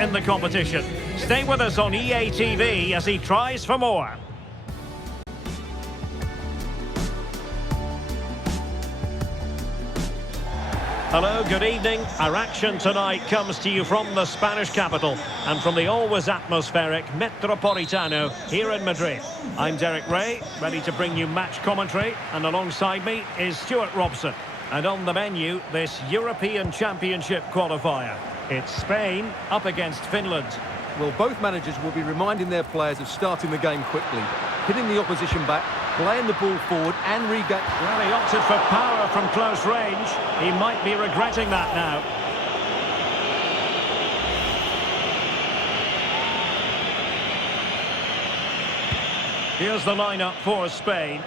in the competition. Stay with us on EA TV as he tries for more. Hello, good evening. Our action tonight comes to you from the Spanish capital and from the always atmospheric Metropolitano here in Madrid. I'm Derek Ray, ready to bring you match commentary, and alongside me is Stuart Robson. And on the menu, this European Championship qualifier. It's Spain up against Finland. Well, both managers will be reminding their players of starting the game quickly, hitting the opposition back, playing the ball forward and regain... Well, he opted for power from close range. He might be regretting that now. Here's the lineup for Spain.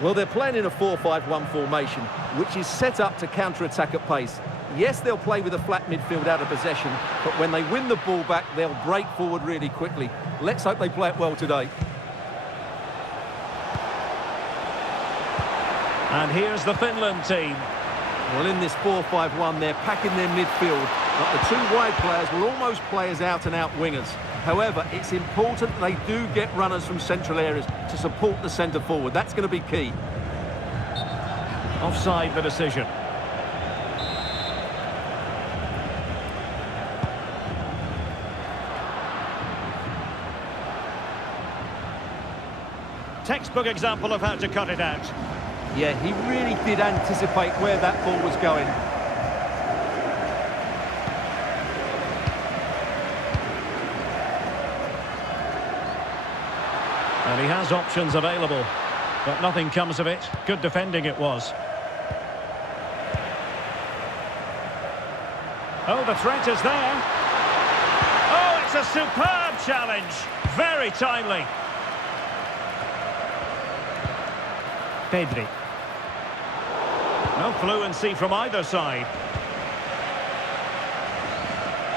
Well, they're playing in a 4-5-1 formation, which is set up to counter-attack at pace. Yes, they'll play with a flat midfield out of possession, but when they win the ball back, they'll break forward really quickly. Let's hope they play it well today. And here's the Finland team. Well, in this 4-5-1, they're packing their midfield, but the two wide players will almost play as out-and-out wingers. However, it's important they do get runners from central areas to support the centre forward. That's going to be key. Offside the decision. Textbook example of how to cut it out. Yeah, he really did anticipate where that ball was going. And he has options available, but nothing comes of it. Good defending it was. Oh, the threat is there. Oh, it's a superb challenge. Very timely. Pedri. No fluency from either side.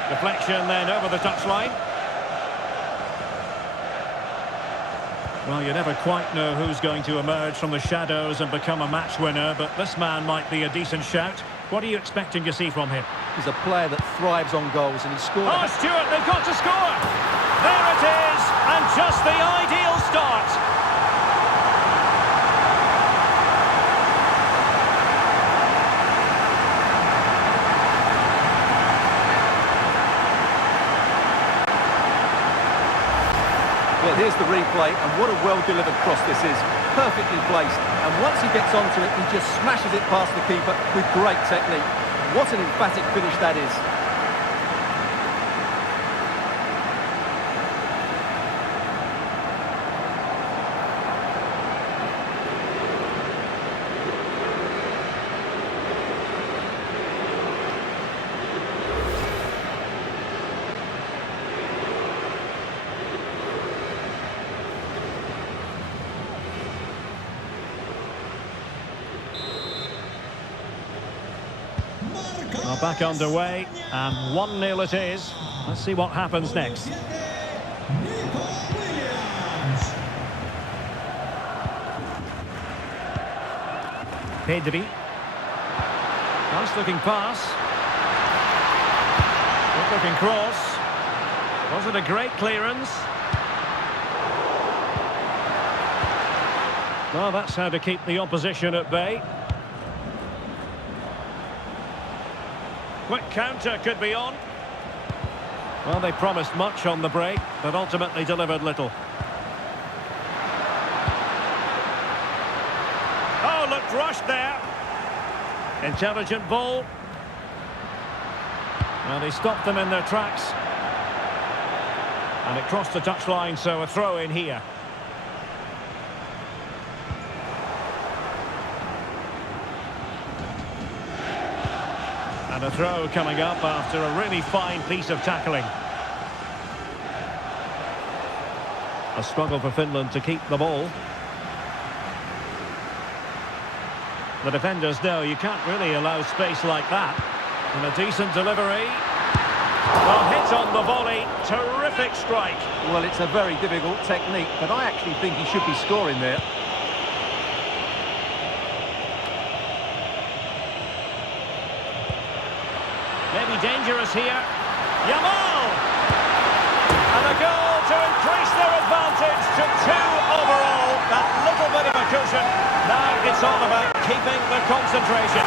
Deflection then over the touchline. Well, you never quite know who's going to emerge from the shadows and become a match winner, but this man might be a decent shout. What are you expecting to see from him? He's a player that thrives on goals, and he scored... Oh, Stuart, they've got to score! There it is, and just the ideal start. Well, here's the replay, and what a well-delivered cross this is. Perfectly placed, and once he gets onto it, he just smashes it past the keeper with great technique. What an emphatic finish that is. Well, back underway, and 1-0 it is. Let's see what happens next. Pedri. Nice looking pass. Good looking cross. Was it a great clearance? Well, that's how to keep the opposition at bay. Quick counter could be on. Well, they promised much on the break, but ultimately delivered little. Oh, looked rushed there. Intelligent ball. Well, they stopped them in their tracks. And it crossed the touchline, so a throw in here. And a throw coming up after a really fine piece of tackling. A struggle for Finland to keep the ball. The defenders know you can't really allow space like that. And a decent delivery. Well, hit on the volley. Terrific strike. Well, it's a very difficult technique, but I actually think he should be scoring there. Maybe dangerous here. Yamal! the cushion. Now it's all about keeping the concentration.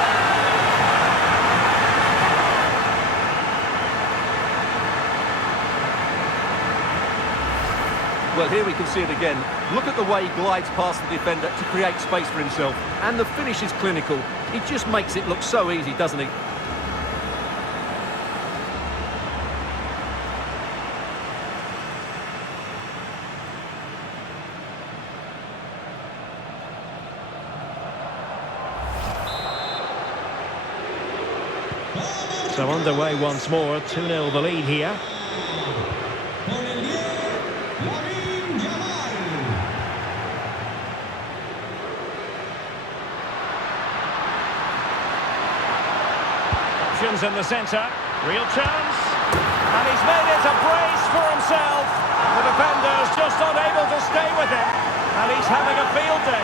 Well, here we can see it again. Look at the way he glides past the defender to create space for himself. And the finish is clinical. He just makes it look so easy, doesn't he? So underway once more, 2-0 the lead here. Options in the centre, real chance, and he's made it a brace for himself. The defender's just unable to stay with him, and he's having a field day.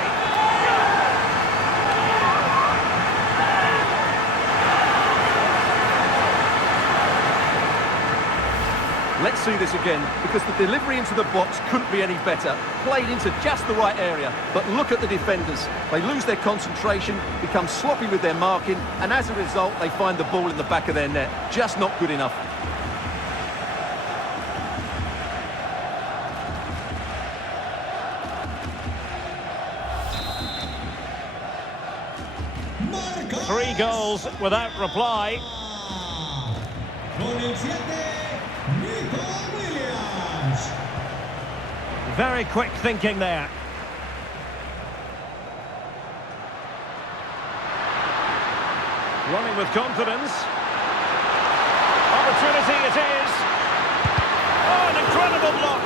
Let's see this again, because the delivery into the box couldn't be any better. Played into just the right area. But look at the defenders. They lose their concentration, become sloppy with their marking, and as a result, they find the ball in the back of their net. Just not good enough. Three goals without reply. Very quick thinking there. Running with confidence. Opportunity it is. Oh, an incredible block.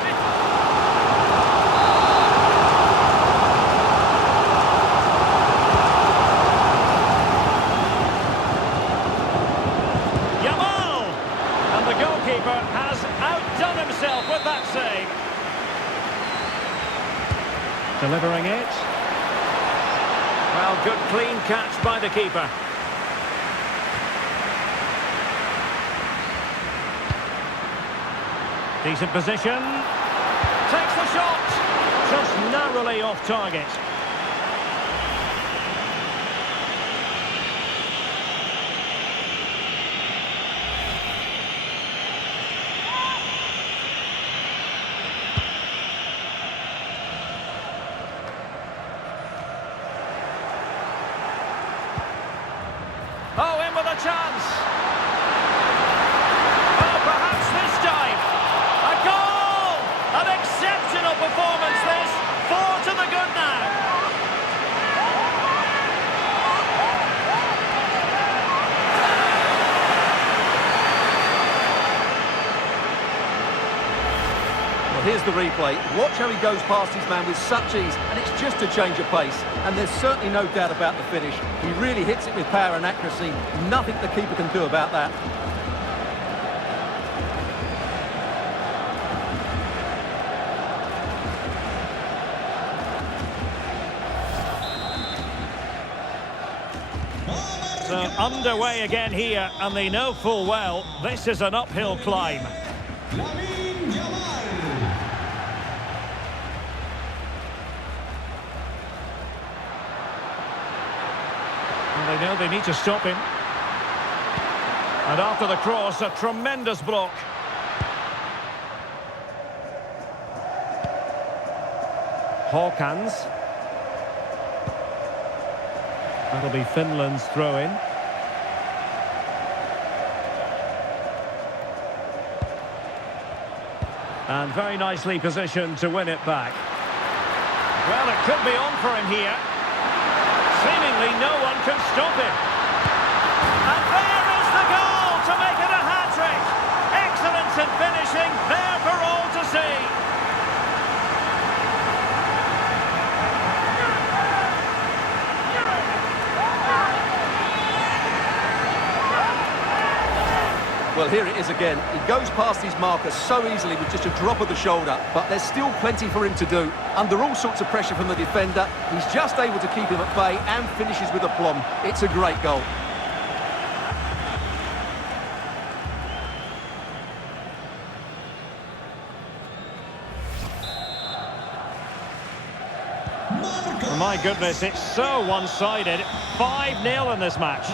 Yamal! And the goalkeeper has outdone himself with that save. Delivering it. Well, good clean catch by the keeper. Decent position. Takes the shot. Just narrowly off target. Oh, in with a chance. Oh, perhaps this time. A goal! An exceptional performance this. 4 to the good now. Well, here's the replay. Watch how he goes past his man with such ease, and it's just a change of pace. And there's certainly no doubt about the finish. He really hits it with power and accuracy. Nothing the keeper can do about that. So underway again here, and they know full well this is an uphill climb. And they know they need to stop him. And after the cross, a tremendous block. Hawkins. That'll be Finland's throw-in. And very nicely positioned to win it back. Well, it could be on for him here. Seemingly no one can stop him. And there is the goal to make it a hat-trick. Excellence in finishing, there for all to see. Well, here it is again. He goes past his marker so easily with just a drop of the shoulder, but there's still plenty for him to do. Under all sorts of pressure from the defender, he's just able to keep him at bay and finishes with aplomb. It's a great goal. My goodness, it's so one-sided. 5-0 in this match.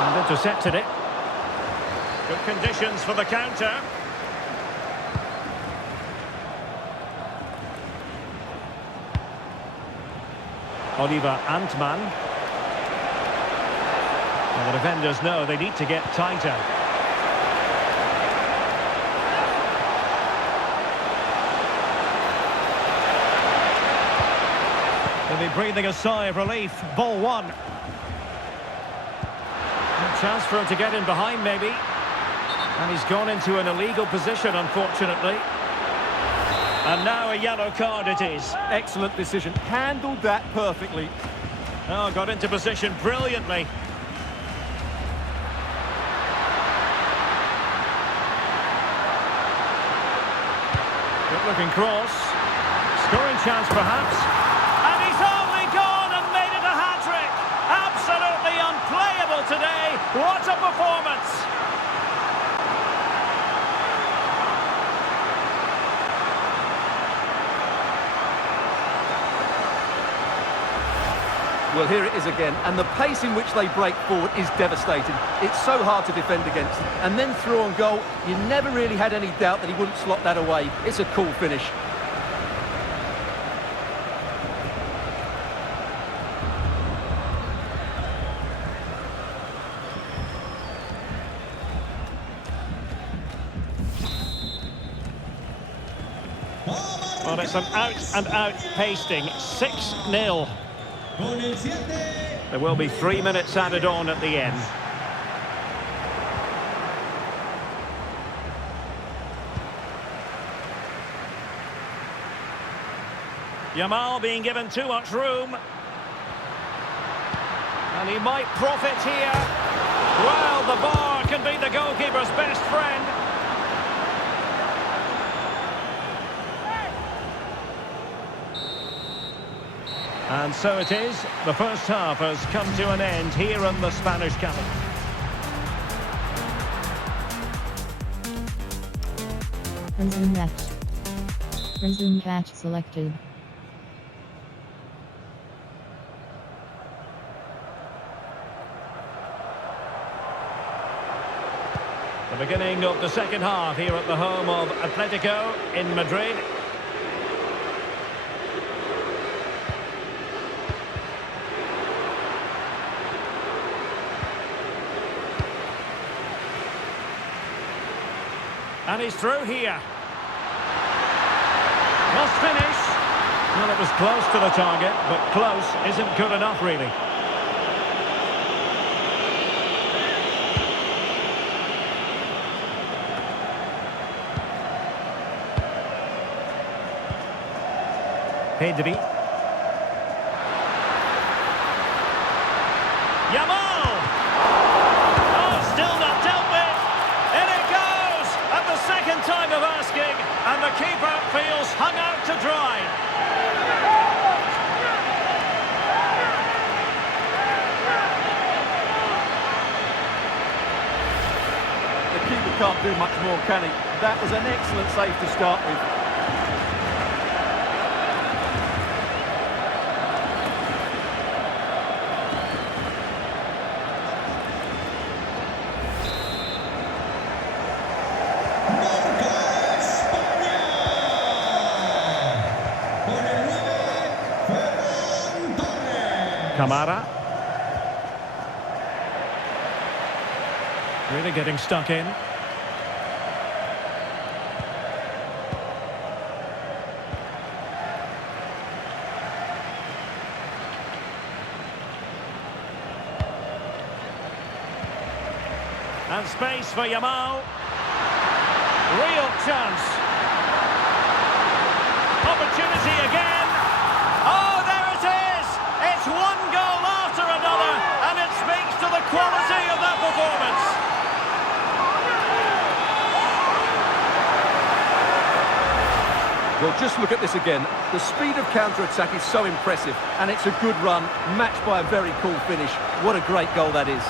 And intercepted it. Good conditions for the counter. Oliver Antman. Well, the defenders know they need to get tighter. They'll be breathing a sigh of relief. Ball one. A chance for him to get in behind, maybe. And he's gone into an illegal position, unfortunately. And now a yellow card it is. Excellent decision. Handled that perfectly. Oh, got into position brilliantly. Good-looking cross. Scoring chance, perhaps. And he's only gone and made it a hat-trick. Absolutely unplayable today. What a performance. Well, here it is again, and the pace in which they break forward is devastating. It's so hard to defend against. And then through on goal, you never really had any doubt that he wouldn't slot that away. It's a cool finish. Well, it's an out-and-out pasting. 6-0. There will be 3 minutes added on at the end. Yamal being given too much room. And he might profit here. Well, the bar can be the goalkeeper's best friend. And so it is. The first half has come to an end here in the Spanish capital. Resume match. Resume catch selected. The beginning of the second half here at the home of Atletico in Madrid. And he's through here. Must finish. Well, it was close to the target, but close isn't good enough, really. Pedri. Yamal! Oh, still not dealt with. In it goes at the second time of asking, and the keeper feels hung out to dry. The keeper can't do much more, can he? That was an excellent save to start with. Kamara. Really getting stuck in. And space for Yamal. Real chance. Opportunity again. Oh, there it is! It's one goal after another, and it speaks to the quality of that performance. Well, just look at this again. The speed of counter-attack is so impressive, and it's a good run, matched by a very cool finish. What a great goal that is.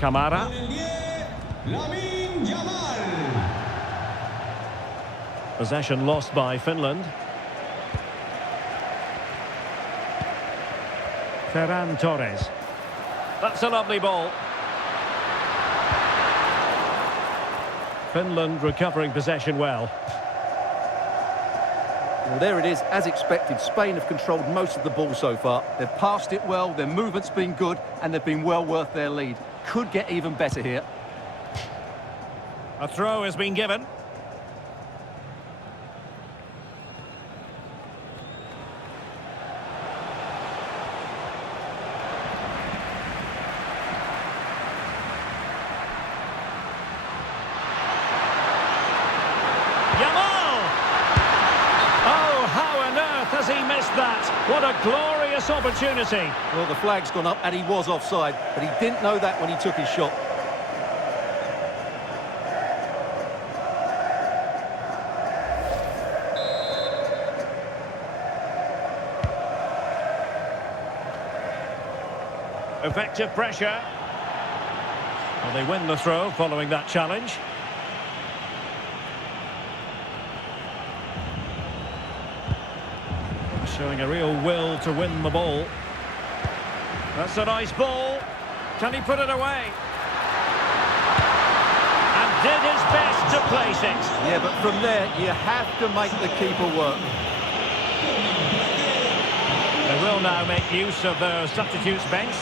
Camara. Possession lost by Finland. Ferran Torres. That's a lovely ball. Finland recovering possession well. Well, there it is, as expected. Spain have controlled most of the ball so far. They've passed it well, their movement's been good, and they've been well worth their lead. Could get even better here. A throw has been given. Has he missed that? What a glorious opportunity. Well, the flag's gone up and he was offside, but he didn't know that when he took his shot. Effective pressure. Well, they win the throw following that challenge. Showing a real will to win the ball. That's a nice ball. Can he put it away? And did his best to place it. Yeah, but from there, you have to make the keeper work. They will now make use of their substitutes bench.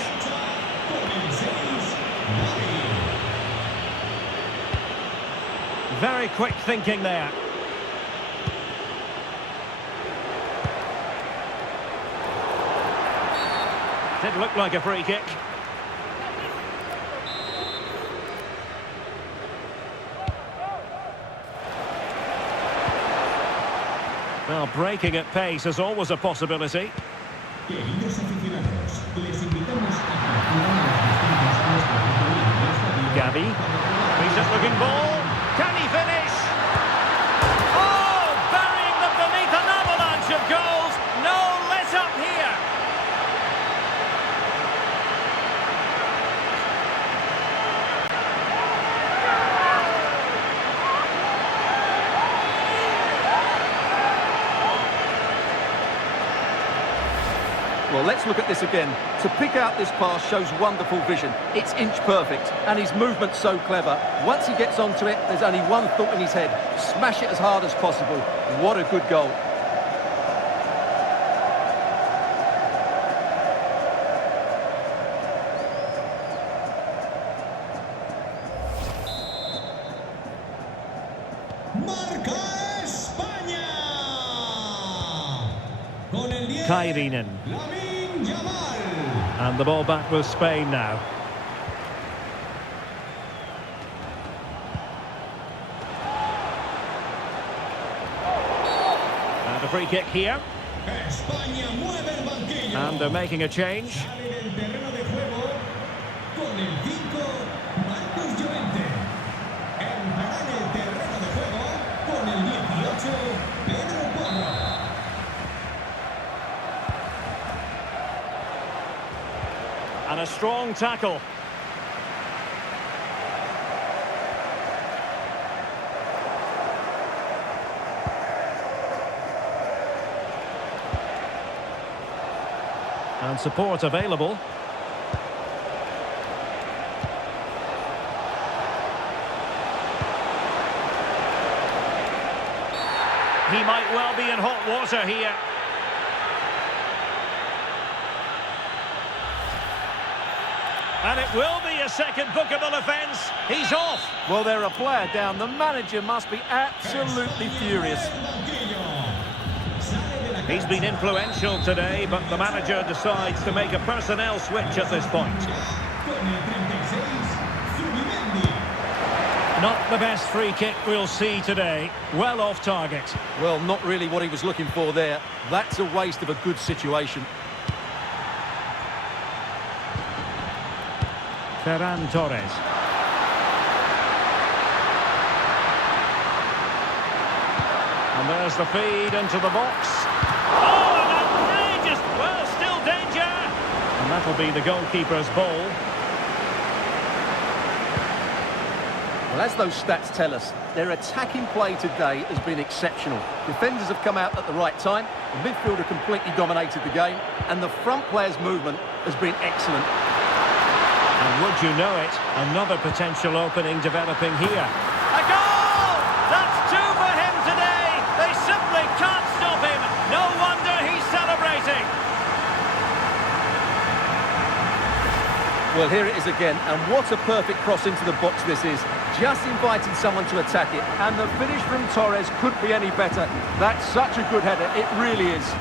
Very quick thinking there. Did look like a free kick. Well, breaking at pace is always a possibility. Gavi. Decent looking ball. Can he finish? Oh, burying them beneath an avalanche of goals. No let up here. Well, let's look at this again. To pick out this pass shows wonderful vision. It's inch perfect, and his movement's so clever. Once he gets onto it, there's only one thought in his head. Smash it as hard as possible. What a good goal. Kairinen. And the ball back with Spain now. And a free kick here. And they're making a change. And a strong tackle. And support available. He might well be in hot water here. And it will be a second bookable offence. He's off. Well, they're a player down. The manager must be absolutely furious. He's been influential today, but the manager decides to make a personnel switch at this point. Not the best free kick we'll see today. Well off target. Well, not really what he was looking for there. That's a waste of a good situation. Ferran Torres. And there's the feed into the box. Oh, an outrageous! Well, still danger! And that'll be the goalkeeper's ball. Well, as those stats tell us, their attacking play today has been exceptional. Defenders have come out at the right time, the midfielder completely dominated the game, and the front player's movement has been excellent. And would you know it, another potential opening developing here. A goal! That's two for him today! They simply can't stop him! No wonder he's celebrating! Well, here it is again, and what a perfect cross into the box this is. Just inviting someone to attack it, and the finish from Torres couldn't be any better. That's such a good header, it really is.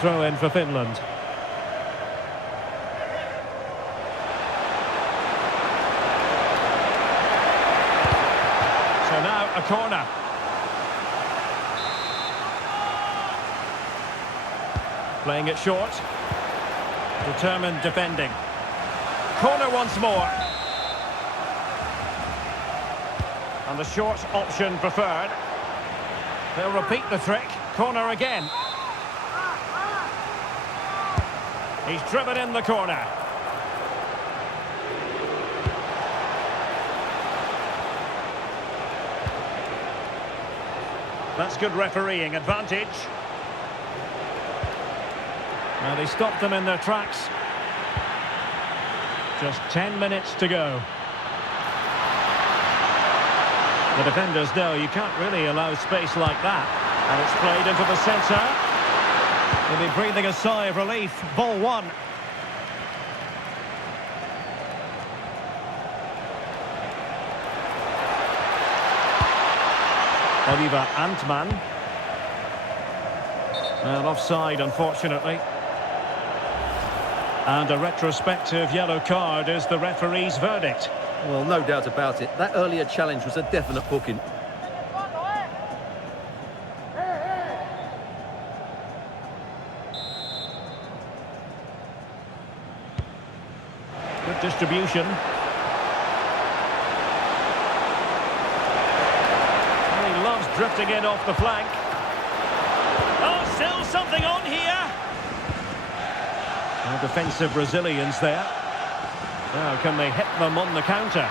Throw in for Finland. So now a corner. Playing it short. Determined defending. Corner once more. And the short option preferred. They'll repeat the trick. Corner again. He's driven in the corner. That's good refereeing advantage. Now they stopped them in their tracks. Just 10 minutes to go. The defenders know you can't really allow space like that. And it's played into the centre. They'll be breathing a sigh of relief. Ball one. Oliver Antman. And offside, unfortunately. And a retrospective yellow card is the referee's verdict. Well, no doubt about it. That earlier challenge was a definite booking. Good distribution. And he loves drifting in off the flank. Oh, still something on here. No defensive resilience there. Now can they hit them on the counter?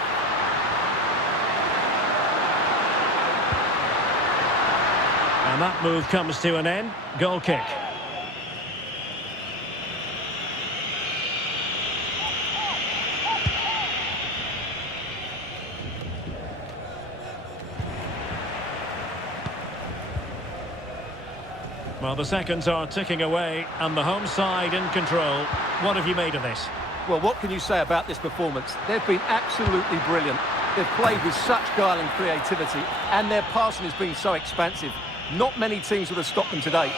And that move comes to an end. Goal kick. Well, the seconds are ticking away and the home side in control. What have you made of this? Well, what can you say about this performance? They've been absolutely brilliant. They've played with such guile and creativity, and their passing has been so expansive. Not many teams would have stopped them today.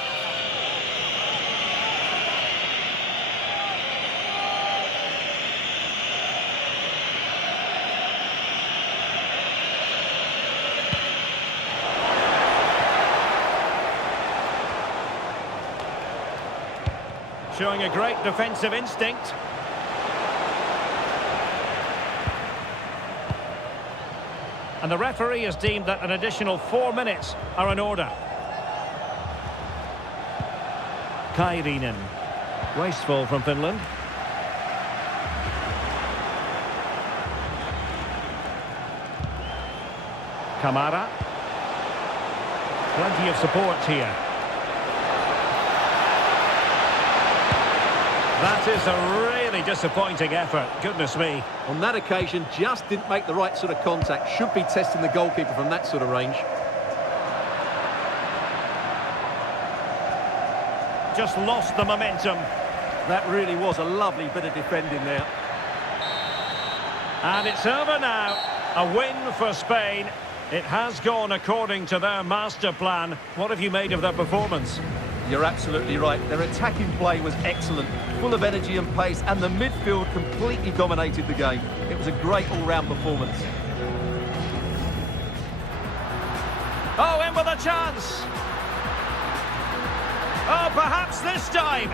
Showing a great defensive instinct. And the referee has deemed that an additional 4 minutes are in order. Kairinen. Wasteful from Finland. Kamara. Plenty of support here. That is a really disappointing effort. Goodness me. On that occasion, just didn't make the right sort of contact. Should be testing the goalkeeper from that sort of range. just lost the momentum. That really was a lovely bit of defending there. And it's over now. A win for Spain. It has gone according to their master plan. What have you made of their performance? You're absolutely right. Their attacking play was excellent, full of energy and pace, and the midfield completely dominated the game. It was a great all-round performance. Oh, in with a chance. Oh, perhaps this time.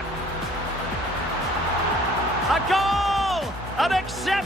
A goal! An exceptional...